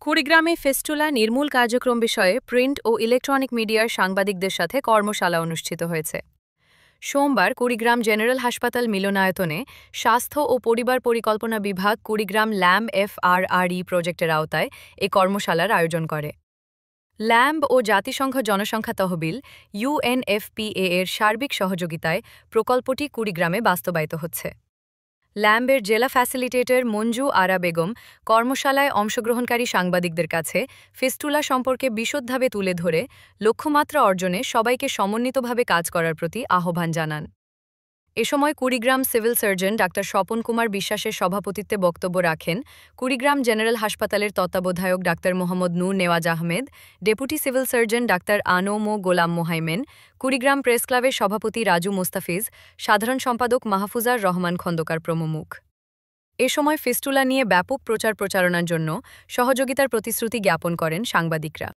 কুড়িগ্রামে fistula নির্মূল কার্যক্রম বিষয়ে প্রিন্ট ও ইলেকট্রনিক মিডিয়ার সাংবাদিকদের সাথে কর্মশালা অনুষ্ঠিত হয়েছে। সোমবার কুড়িগ্রাম জেনারেল হাসপাতাল মিলনায়তনে স্বাস্থ্য ও পরিবার পরিকল্পনা বিভাগ কুড়িগ্রাম ল্যাম্ব FRRE প্রজেক্টের আওতায় এ কর্মশালার আয়োজন করে। ল্যাম্ব ও জাতিসংঘ জনসংখ্যা তহবিল UNFPA এর সার্বিক সহযোগিতায় প্রকল্পটি কুড়িগ্রামে বাস্তবায়িত হচ্ছে। ল্যাম্বের জেলা ফ্যাসিলিটেটর মঞ্জু আরা বেগম কর্মশালায় অংশগ্রহণকারী সাংবাদিকদের কাছে ফিস্টুলা সম্পর্কে বিশদভাবে তুলে ধরে লক্ষ্যমাত্রা অর্জনে সবাইকে সমন্বিতভাবে কাজ করার প্রতি আহ্বান জানান। এ সময় Kurigram civil surgeon doctor Swapan Kumar বিশ্বাসের সভাপতিত্বে বক্তব্য রাখেন কুড়িগ্রাম জেনারেল হাসপাতালের তত্ত্বাবধায়ক doctor Mohammad Nur Newaz Ahmed, deputy civil surgeon doctor আনোমো গোলাম মোহাইমেন, কুড়িগ্রাম প্রেস ক্লাবের সভাপতি রাজু মোস্তাফিজ, সাধারণ সম্পাদক মাহফুজার রহমান খন্দকার প্রমুখ। এ সময় ফিস্টুলা নিয়ে ব্যাপক প্রচার প্রচারণার জন্য সহযোগিতার প্রতিশ্রুতি জ্ঞাপন করেন সাংবাদিকরা।